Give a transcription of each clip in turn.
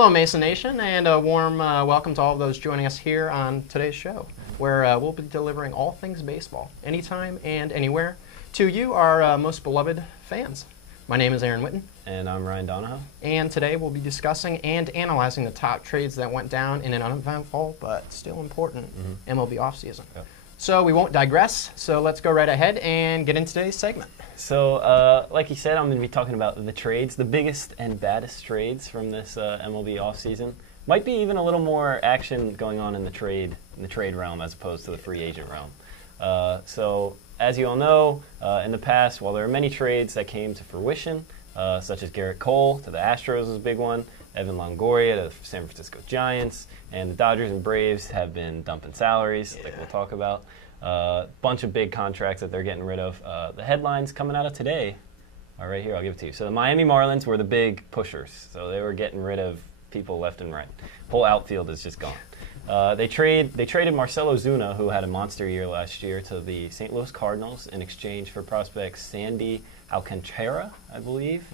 Hello, Mason Nation, and a warm welcome to all of those joining us here on today's show, where we'll be delivering all things baseball, anytime and anywhere, to you, our most beloved fans. My name is Aaron Witten. And I'm Ryan Donahoe. And today we'll be discussing and analyzing the top trades that went down in an uneventful but still important MLB offseason. Yep. So we won't digress, so let's go right ahead and get into today's segment. So, like you said, I'm going to be talking about the trades, the biggest and baddest trades from this MLB offseason. Might be even a little more action going on in the trade realm as opposed to the free agent realm. So, as you all know, in the past, while there are many trades that came to fruition, such as Garrett Cole to the Astros was a big one, Evan Longoria to the San Francisco Giants, and the Dodgers and Braves have been dumping salaries, like we'll talk about. Bunch of big contracts that they're getting rid of. The headlines coming out of today are right here. I'll give it to you. So the Miami Marlins were the big pushers. So they were getting rid of people left and right. Whole outfield is just gone. They traded Marcell Ozuna, who had a monster year last year, to the St. Louis Cardinals in exchange for prospect Sandy Alcantara, I believe.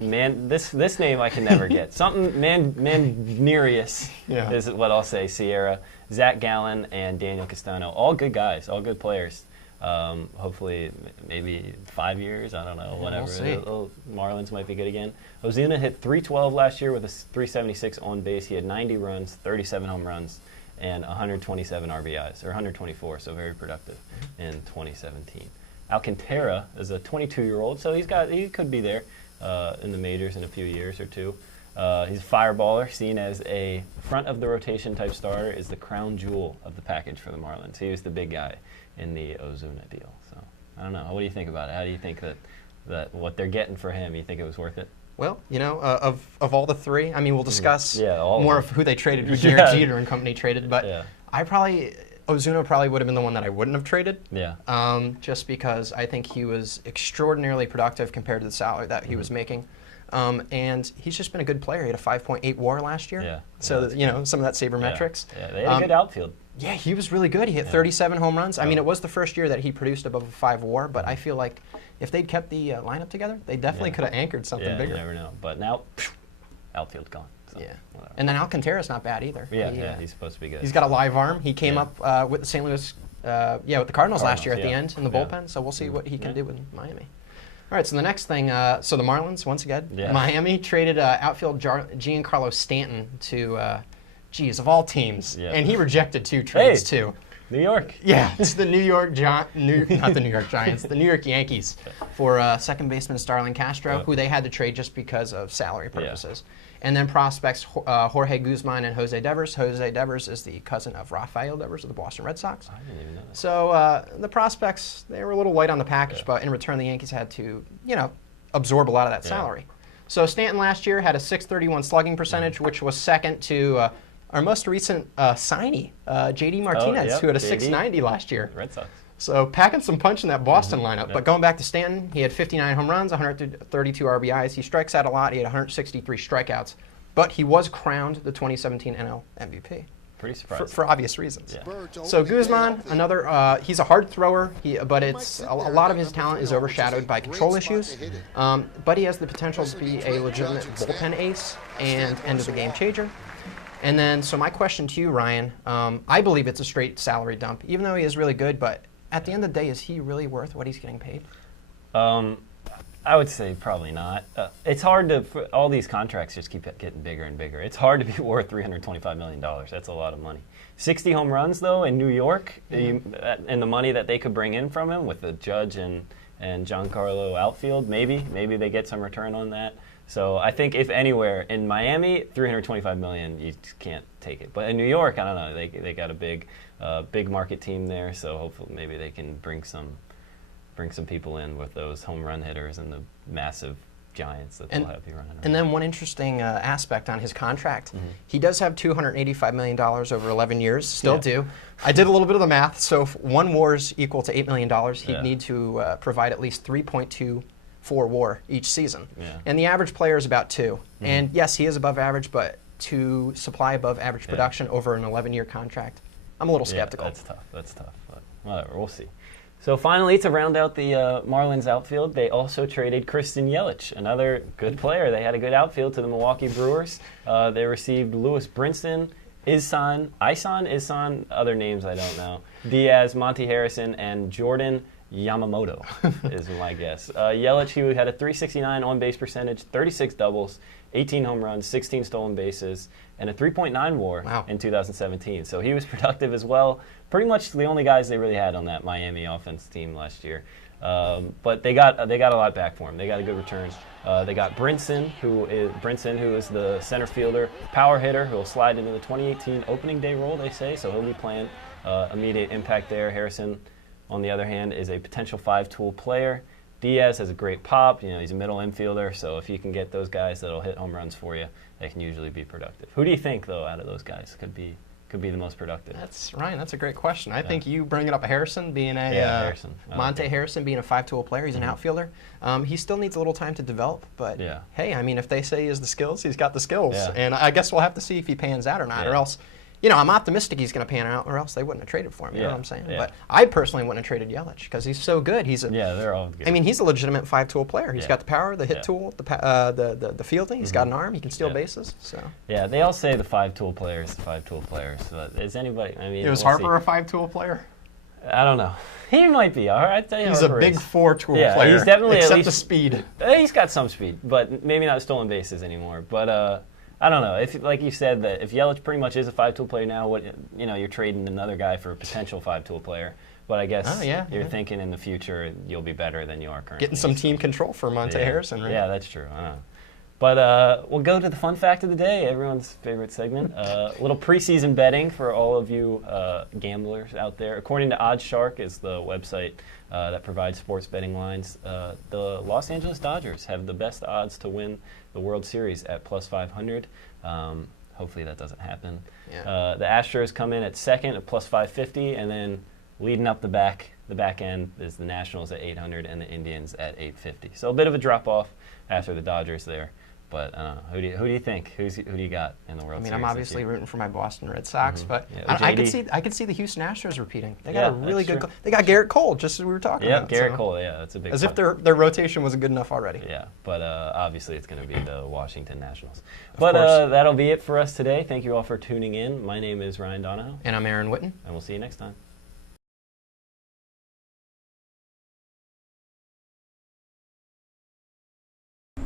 Man, this name I can never get. Something Manerius is what I'll say. Sierra, Zach Gallen, and Daniel Castano, all good guys, all good players. Hopefully, maybe 5 years. I don't know. Whatever. We'll see. Marlins might be good again. Ozuna hit .312 last year with a .376 on base. He had 90 runs, 37 home runs, and 127 RBIs, or 124. So very productive in 2017. Alcantara is a 22-year-old, so he could be there in the majors in a few years or two. He's a fireballer, seen as a front of the rotation type starter, is the crown jewel of the package for the Marlins. He was the big guy in the Ozuna deal. So I don't know. What do you think about it? How do you think that what they're getting for him? You think it was worth it? Well, you know, of all the three, I mean, we'll discuss more of who they traded, who Derek Jeter and company traded, but Ozuna probably would have been the one that I wouldn't have traded. Yeah. Just because I think he was extraordinarily productive compared to the salary that he was making. And he's just been a good player. He had a 5.8 WAR last year. Yeah. So, you know, some of that sabermetrics. Yeah, they had a good outfield. Yeah, he was really good. He hit 37 home runs. I mean, it was the first year that he produced above a 5 WAR, but I feel like if they'd kept the lineup together, they definitely could have anchored something bigger. You never know. But now, outfield gone. So, whatever. And then Alcantara's not bad either. He's supposed to be good. He's got a live arm. He came up with the St. Louis, with the Cardinals last year at the end in the bullpen, so we'll see what he can do with Miami. All right, so the next thing, so the Marlins, once again, Miami traded outfield Giancarlo Stanton to, of all teams, and he rejected 2 trades too. New York. Yeah, it's the not the New York Giants, the New York Yankees for second baseman Starlin Castro, who they had to trade just because of salary purposes. And then prospects Jorge Guzman and Jose Devers. Jose Devers is the cousin of Rafael Devers of the Boston Red Sox. I didn't even know that. So the prospects, they were a little light on the package, but in return the Yankees had to, absorb a lot of that salary. So Stanton last year had a .631 slugging percentage, which was second to our most recent signee, J.D. Martinez, who had a .690 last year. Red Sox. So packing some punch in that Boston lineup. But going back to Stanton, he had 59 home runs, 132 RBIs. He strikes out a lot. He had 163 strikeouts. But he was crowned the 2017 NL MVP. Pretty surprising. For obvious reasons. Yeah. So Guzman, another, he's a hard thrower, but it's a lot of his talent is overshadowed by control issues. But he has the potential to be a legitimate bullpen ace and end-of-the-game changer. And then, so my question to you, Ryan, I believe it's a straight salary dump, even though he is really good, but at the end of the day, is he really worth what he's getting paid? I would say probably not. It's hard to, all these contracts just keep getting bigger and bigger. It's hard to be worth $325 million. That's a lot of money. 60 home runs, though, in New York, and the money that they could bring in from him with the Judge and Giancarlo outfield, maybe they get some return on that. So I think if anywhere in Miami, $325 million, you just can't take it. But in New York, I don't know. They got a big market team there, so hopefully maybe they can bring some people in with those home run hitters and the massive giants that they'll have you running around. And then one interesting aspect on his contract, he does have $285 million over 11 years, still do. I did a little bit of the math, so if 1 WAR is equal to $8 million, he'd need to provide at least 3.24 WAR each season. And the average player is about 2. And yes, he is above average, but to supply above average production over an 11-year contract, I'm a little skeptical. That's tough, but whatever, we'll see. So finally, to round out the Marlins outfield, they also traded Christian Yelich, another good player. They had a good outfield to the Milwaukee Brewers. They received Lewis Brinson, Isan, other names I don't know, Diaz, Monty Harrison, and Jordan Yamamoto is my guess. Yelich, he had a .369 on-base percentage, 36 doubles, 18 home runs, 16 stolen bases, and a 3.9 WAR in 2017. So he was productive as well. Pretty much the only guys they really had on that Miami offense team last year. But they got a lot back for him. They got a good return. They got Brinson, who is the center fielder, power hitter, who will slide into the 2018 opening day role, they say. So he'll be playing immediate impact there. Harrison, on the other hand, is a potential 5-tool player. Diaz has a great pop. He's a middle infielder, so if you can get those guys that'll hit home runs for you, they can usually be productive. Who do you think, though, out of those guys could be the most productive? That's Ryan. That's a great question. I think you bringing up Harrison being Harrison. Monte Harrison being a 5-tool player. He's an outfielder. He still needs a little time to develop, but hey, I mean, if they say he has the skills, he's got the skills, and I guess we'll have to see if he pans out or not, or else. I'm optimistic he's going to pan out, or else they wouldn't have traded for him. You know what I'm saying? But I personally wouldn't have traded Yelich because he's so good. They're all good. I mean, he's a legitimate 5-tool player. He's got the power, the hit tool, the fielding. He's got an arm. He can steal bases. So they all say the 5-tool player is the 5-tool player. So is anybody? I mean, is Harper a 5-tool player? I don't know. He might be. All right, he's a big 4-tool player. He's definitely except at least the speed. He's got some speed, but maybe not stolen bases anymore. But I don't know. If, like you said, that if Yelich pretty much is a 5-tool player now, you're trading another guy for a potential 5-tool player. But I guess you're thinking in the future you'll be better than you are currently. Getting some team control for Monte Harrison, right? Yeah, that's true. But we'll go to the fun fact of the day, everyone's favorite segment. A little preseason betting for all of you gamblers out there. According to OddsShark, is the website that provides sports betting lines, the Los Angeles Dodgers have the best odds to win the World Series at +500. Hopefully that doesn't happen. The Astros come in at second at +550, and then leading up the back end is the Nationals at 800 and the Indians at 850. So a bit of a drop off after the Dodgers there. But who do you think? Who do you got in the World Series? I'm obviously rooting for my Boston Red Sox, but I could see the Houston Astros repeating. They got a really good. They got Garrett Cole, just as we were talking about. Yeah, Garrett Cole. Yeah, that's a big. As if their rotation wasn't good enough already. Yeah, but obviously it's going to be the Washington Nationals. But that'll be it for us today. Thank you all for tuning in. My name is Ryan Donahoe, and I'm Aaron Witten, and we'll see you next time.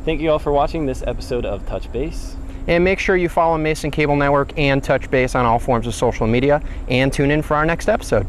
Thank you all for watching this episode of Touch Base. And make sure you follow Mason Cable Network and Touch Base on all forms of social media, and tune in for our next episode.